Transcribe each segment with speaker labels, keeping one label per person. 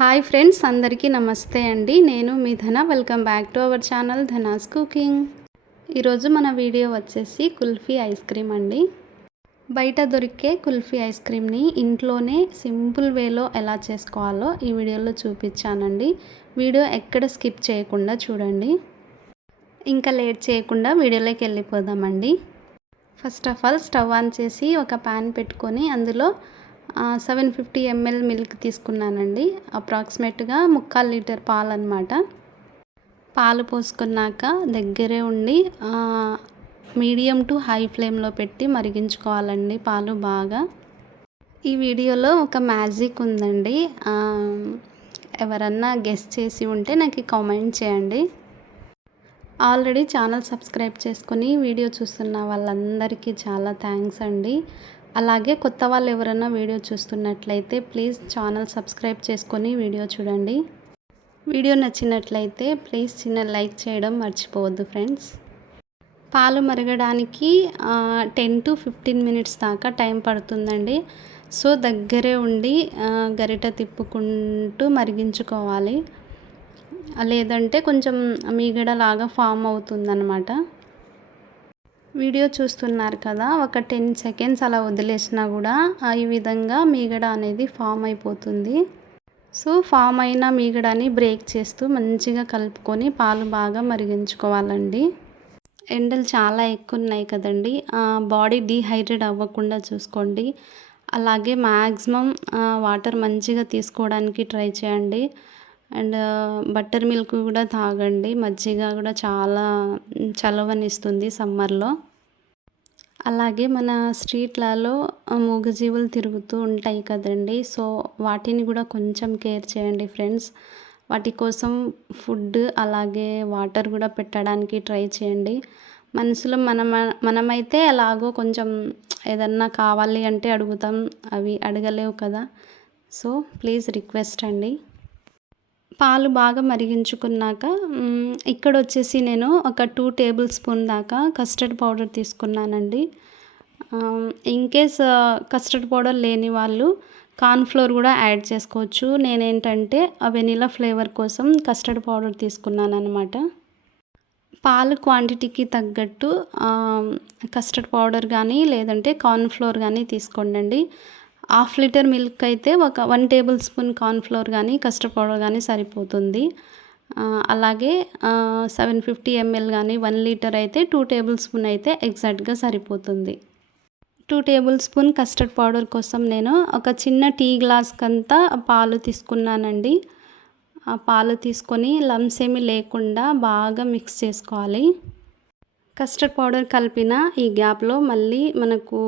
Speaker 1: Hi friends అందరికీ నమస్తే అండి. నేను మీ Dhana. Welcome back to our channel Dhana's cooking. ఈరోజు మన వీడియో వచ్చేసి కుల్ఫీ ఐస్ క్రీమ్ అండి. బయట దొరికే కుల్ఫీ ఐస్ క్రీమ్ని ఇంట్లోనే సింపుల్ వేలో ఎలా చేసుకోవాలో ఈ వీడియోలో చూపించానండి. వీడియో ఎక్కడ స్కిప్ చేయకుండా చూడండి. ఇంకా లేట్ చేయకుండా వీడియోలోకి వెళ్ళిపోదామండి. First of all stove on చేసి ఒక ప్యాన్ పెట్టుకొని అందులో సెవెన్ ఫిఫ్టీ ఎంఎల్ మిల్క్ తీసుకున్నానండి. అప్రాక్సిమేట్గా ముక్కాలు లీటర్ పాలు అనమాట పాలు పోసుకున్నాక దగ్గరే ఉండి మీడియం టు హై ఫ్లేమ్లో పెట్టి మరిగించుకోవాలండి పాలు బాగా. ఈ వీడియోలో ఒక మ్యాజిక్ ఉందండి. ఎవరన్నా గెస్ట్ చేసి ఉంటే నాకు కామెంట్ చేయండి. ఆల్రెడీ ఛానల్ సబ్స్క్రైబ్ చేసుకుని వీడియో చూస్తున్న వాళ్ళందరికీ చాలా థ్యాంక్స్ అండి. అలాగే కొత్త వాళ్ళు ఎవరైనా వీడియో చూస్తున్నట్లయితే ప్లీజ్ ఛానల్ సబ్స్క్రైబ్ చేసుకొని వీడియో చూడండి. వీడియో నచ్చినట్లయితే ప్లీజ్ చిన్న లైక్ చేయడం మర్చిపోవద్దు ఫ్రెండ్స్. పాలు మరగడానికి టెన్ టు ఫిఫ్టీన్ మినిట్స్ దాకా టైం పడుతుందండి. సో దగ్గరే ఉండి గరిట తిప్పుకుంటూ మరిగించుకోవాలి. లేదంటే కొంచెం మీగడలాగా ఫామ్ అవుతుందన్నమాట. వీడియో చూస్తున్నారు కదా ఒక టెన్ సెకండ్స్ అలా వదిలేసినా కూడా ఈ విధంగా మీగడ అనేది ఫామ్ అయిపోతుంది. సో ఫామ్ అయిన మీగడని బ్రేక్ చేస్తూ మంచిగా కలుపుకొని పాలు బాగా మరిగించుకోవాలండి. ఎండలు చాలా ఎక్కువ ఉన్నాయి కదండి బాడీ డీహైడ్రేట్ అవ్వకుండా చూసుకోండి. అలాగే మ్యాక్సిమం వాటర్ మంచిగా తీసుకోవడానికి ట్రై చేయండి. అండ్ బటర్ మిల్క్ కూడా తాగండి. మజ్జిగ కూడా చాలా చలవనిస్తుంది సమ్మర్లో అలాగే మన స్ట్రీట్లలో మూగజీవులు తిరుగుతూ ఉంటాయి కదండి. సో వాటిని కూడా కొంచెం కేర్ చేయండి ఫ్రెండ్స్. వాటి కోసం ఫుడ్ అలాగే వాటర్ కూడా పెట్టడానికి ట్రై చేయండి. మనసులో మనం మనమైతే ఎలాగో కొంచెం ఏదన్నా కావాలి అంటే అడుగుతాం. అవి అడగలేవు కదా. సో ప్లీజ్ రిక్వెస్ట్ అండి. పాలు బాగా మరిగించుకున్నాక ఇక్కడ వచ్చేసి నేను ఒక టూ టేబుల్ స్పూన్ దాకా కస్టర్డ్ పౌడర్ తీసుకున్నానండి. ఇన్ కేస్ కస్టర్డ్ పౌడర్ లేని వాళ్ళు కార్న్ఫ్లోర్ కూడా యాడ్ చేసుకోవచ్చు. నేనేంటంటే ఆ ఫ్లేవర్ కోసం కస్టర్డ్ పౌడర్ తీసుకున్నాను అనమాట పాలు క్వాంటిటీకి తగ్గట్టు కస్టర్డ్ పౌడర్ కానీ లేదంటే కార్న్ఫ్లోర్ కానీ తీసుకోండి హాఫ్ లీటర్ మిల్క్ అయితే ఒక వన్ టేబుల్ స్పూన్ కార్న్ఫ్లోర్ కానీ కస్టర్డ్ పౌడర్ కానీ సరిపోతుంది. అలాగే సెవెన్ ఫిఫ్టీ ఎంఎల్ కానీ వన్ లీటర్ అయితే టూ టేబుల్ స్పూన్ అయితే ఎగ్జాక్ట్గా సరిపోతుంది. Two tablespoon custard powder కోసం నేను ఒక చిన్న టీ గ్లాస్కంతా పాలు తీసుకున్నానండి. ఆ పాలు తీసుకొని లమ్స్ ఏమి లేకుండా బాగా మిక్స్ చేసుకోవాలి. కస్టర్డ్ పౌడర్ కలిపిన ఈ గ్యాప్లో మళ్ళీ మనకు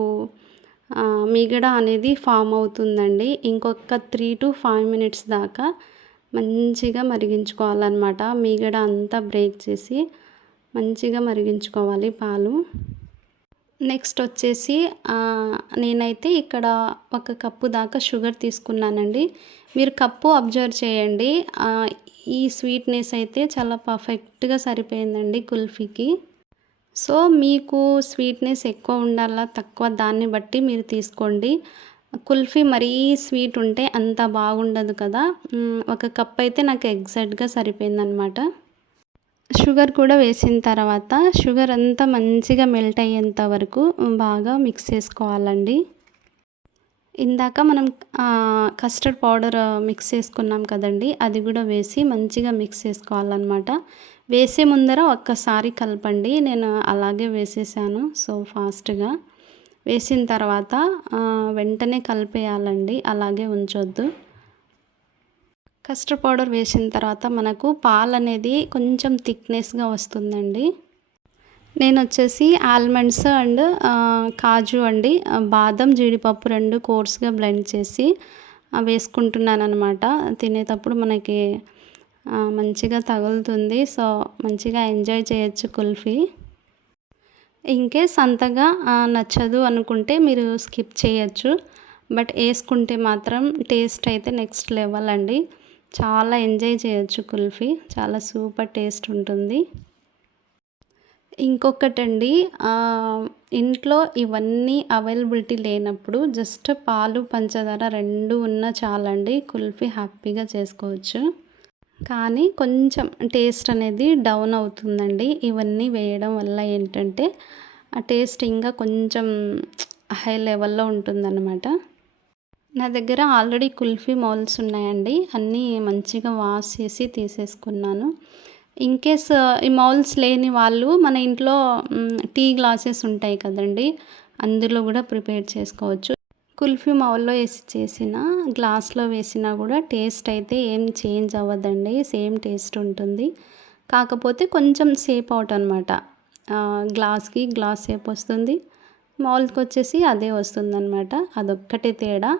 Speaker 1: మిగడ అనేది ఫామ్ అవుతుందండి. ఇంకొక త్రీ టు ఫైవ్ మినిట్స్ దాకా మంచిగా మరిగించుకోవాలన్నమాట. మీగడ అంతా బ్రేక్ చేసి మంచిగా మరిగించుకోవాలి పాలు. నెక్స్ట్ వచ్చేసి నేనైతే ఇక్కడ ఒక కప్పు దాకా షుగర్ తీసుకున్నానండి. మీరు కప్పు అబ్జర్వ్ చేయండి. ఈ స్వీట్నెస్ అయితే చాలా పర్ఫెక్ట్గా సరిపోయిందండి కుల్ఫీకి. సో మీకు స్వీట్నెస్ ఎక్కువ ఉండాలా తక్కువ దాన్ని బట్టి మీరు తీసుకోండి. కుల్ఫీ మరీ స్వీట్ ఉంటే అంత బాగుండదు కదా. ఒక కప్ అయితే నాకు ఎగ్జాక్ట్గా సరిపోయిందనమాట షుగర్ కూడా వేసిన తర్వాత షుగర్ అంతా మంచిగా మెల్ట్ అయ్యేంత వరకు బాగా మిక్స్ చేసుకోవాలండి. ఇందాక మనం కస్టర్డ్ పౌడర్ మిక్స్ చేసుకున్నాం కదండి అది కూడా వేసి మంచిగా మిక్స్ చేసుకోవాలన్నమాట. వేసే ముందర ఒక్కసారి కలపండి. నేను అలాగే వేసేసాను. సో ఫాస్ట్గా. వేసిన తర్వాత వెంటనే కలిపేయాలండి. అలాగే ఉంచొద్దు. కస్టర్డ్ పౌడర్ వేసిన తర్వాత మనకు పాలు అనేది కొంచెం థిక్నెస్గా వస్తుందండి. నేను వచ్చేసి ఆల్మండ్స్ అండ్ కాజు అండి. బాదం జీడిపప్పు రెండు కోర్స్గా బ్లెండ్ చేసి వేసుకుంటున్నాను అనమాట తినేటప్పుడు మనకి మంచిగా తగులుతుంది. సో మంచిగా ఎంజాయ్ చేయొచ్చు కుల్ఫీ. ఇంకేస్ అంతగా నచ్చదు అనుకుంటే మీరు స్కిప్ చేయొచ్చు. బట్ వేసుకుంటే మాత్రం టేస్ట్ అయితే నెక్స్ట్ లెవెల్ అండి. చాలా ఎంజాయ్ చేయొచ్చు కుల్ఫీ. చాలా సూపర్ టేస్ట్ ఉంటుంది. ఇంకొకటండి ఇంట్లో ఇవన్నీ అవైలబిలిటీ లేనప్పుడు జస్ట్ పాలు పంచదార రెండు ఉన్న చాలండి. కుల్ఫీ హ్యాపీగా చేసుకోవచ్చు. కానీ కొంచెం టేస్ట్ అనేది డౌన్ అవుతుందండి. ఇవన్నీ వేయడం వల్ల ఏంటంటే ఆ టేస్ట్ ఇంకా కొంచెం హై లెవెల్లో ఉంటుందన్నమాట. నా దగ్గర ఆల్రెడీ కుల్ఫీ మౌల్స్ ఉన్నాయండి. అన్నీ మంచిగా వాష్ చేసి తీసేసుకున్నాను. ఇన్ కేస్ ఈ మౌల్స్ లేని వాళ్ళు మన ఇంట్లో టీ గ్లాసెస్ ఉంటాయి కదండి అందులో కూడా ప్రిపేర్ చేసుకోవచ్చు. కుల్ఫీ మౌల్లో వేసి చేసిన గ్లాస్లో వేసినా కూడా టేస్ట్ అయితే ఏం చేంజ్ అవ్వదండి. సేమ్ టేస్ట్ ఉంటుంది. కాకపోతే కొంచెం సేప్ అవుట్ అనమాట గ్లాస్కి గ్లాస్ సేప్ వస్తుంది. మౌల్కి వచ్చేసి అదే వస్తుంది అనమాట అదొక్కటే తేడా.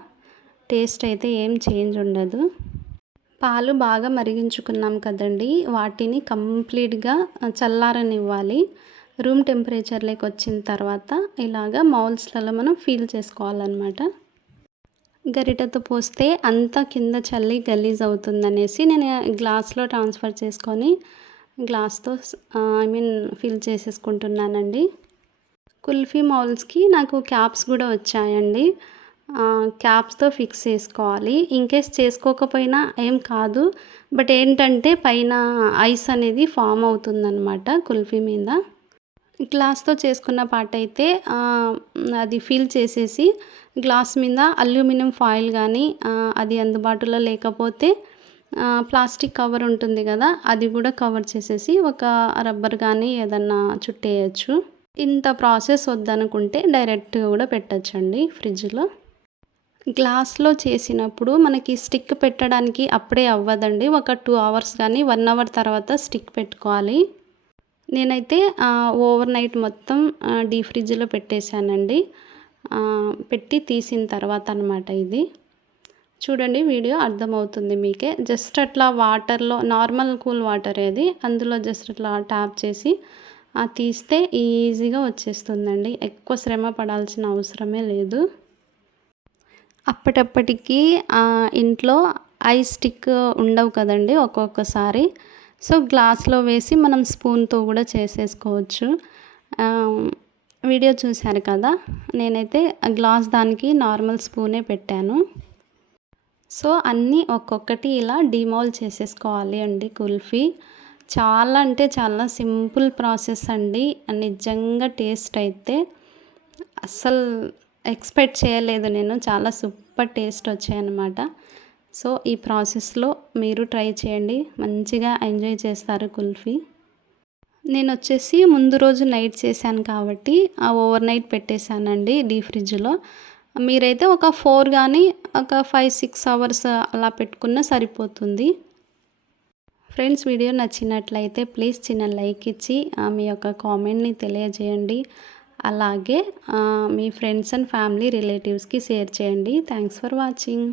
Speaker 1: టేస్ట్ అయితే ఏం చేంజ్ ఉండదు. పాలు బాగా మరిగించుకున్నాం కదండి. వాటిని కంప్లీట్గా చల్లారనివ్వాలి. రూమ్ టెంపరేచర్లోకి వచ్చిన తర్వాత ఇలాగా మౌల్స్లలో మనం ఫీల్ చేసుకోవాలన్నమాట. గరిటెతో పోస్తే అంతా కింద చల్లి గలీజ్ అవుతుందనేసి నేను గ్లాస్లో ట్రాన్స్ఫర్ చేసుకొని గ్లాస్తో ఐ మీన్ ఫిల్ చేసేసుకుంటున్నానండి. కుల్ఫీ మౌల్స్కి నాకు క్యాప్స్ కూడా వచ్చాయండి. క్యాప్స్తో ఫిక్స్ చేసుకోవాలి. ఇన్కేస్ చేసుకోకపోయినా ఏం కాదు. బట్ ఏంటంటే పైన ఐస్ అనేది ఫామ్ అవుతుందన్నమాట కుల్ఫీ మీద. గ్లాస్తో చేసుకున్న పాట అయితే అది ఫిల్ చేసేసి గ్లాస్ మీద అల్యూమినియం ఫాయిల్ కానీ అది అందుబాటులో లేకపోతే ప్లాస్టిక్ కవర్ ఉంటుంది కదా అది కూడా కవర్ చేసేసి ఒక రబ్బర్ కానీ ఏదన్నా చుట్టేయచ్చు. ఇంత ప్రాసెస్ వద్దనుకుంటే డైరెక్ట్గా కూడా పెట్టచ్చండి ఫ్రిడ్జ్లో. గ్లాస్లో చేసినప్పుడు మనకి స్టిక్ పెట్టడానికి అప్పుడే అవ్వదండి. ఒక టూ అవర్స్ కానీ వన్ అవర్ తర్వాత స్టిక్ పెట్టుకోవాలి. నేనైతే ఓవర్ నైట్ మొత్తం డీ ఫ్రిడ్జ్లో పెట్టేశానండి. పెట్టి తీసిన తర్వాత అనమాట ఇది. చూడండి వీడియో అర్థమవుతుంది మీకే. జస్ట్ అట్లా వాటర్లో నార్మల్ కూల్ వాటర్ ఏది అందులో జస్ట్ అట్లా ట్యాప్ చేసి తీస్తే ఈజీగా వచ్చేస్తుందండి. ఎక్కువ శ్రమ పడాల్సిన అవసరమే లేదు. అప్పటప్పటికి ఇంట్లో ఐస్ స్టిక్ ఉండవు కదండి ఒక్కొక్కసారి. సో గ్లాస్లో వేసి మనం స్పూన్తో కూడా చేసేసుకోవచ్చు. వీడియో చూశారు కదా? నేనైతే గ్లాస్ దానికి నార్మల్ స్పూనే పెట్టాను. సో అన్నీ ఒక్కొక్కటి ఇలా డిమాల్ చేసేసుకోవాలి అండి కుల్ఫీ. చాలా అంటే చాలా సింపుల్ ప్రాసెస్ అండి. నిజంగా టేస్ట్ అయితే అస్సలు ఎక్స్పెక్ట్ చేయలేదు నేను. చాలా సూపర్ టేస్ట్ వచ్చాయన్నమాట. సో ఈ ప్రాసెస్లో మీరు ట్రై చేయండి. మంచిగా ఎంజాయ్ చేస్తారు కుల్ఫీ. నేను వచ్చేసి ముందు రోజు నైట్ చేశాను కాబట్టి ఆ ఓవర్ నైట్ పెట్టేశానండి డీ ఫ్రిడ్జ్లో. మీరైతే ఒక ఫోర్ కానీ ఒక ఫైవ్ సిక్స్ అవర్స్ అలా పెట్టుకున్నా సరిపోతుంది. ఫ్రెండ్స్ వీడియో నచ్చినట్లయితే ప్లీజ్ చిన్న లైక్ ఇచ్చి ఆ, మీ యొక్క కామెంట్ని తెలియజేయండి. అలాగే మీ ఫ్రెండ్స్ అండ్ ఫ్యామిలీ రిలేటివ్స్కి షేర్ చేయండి. Thanks for watching.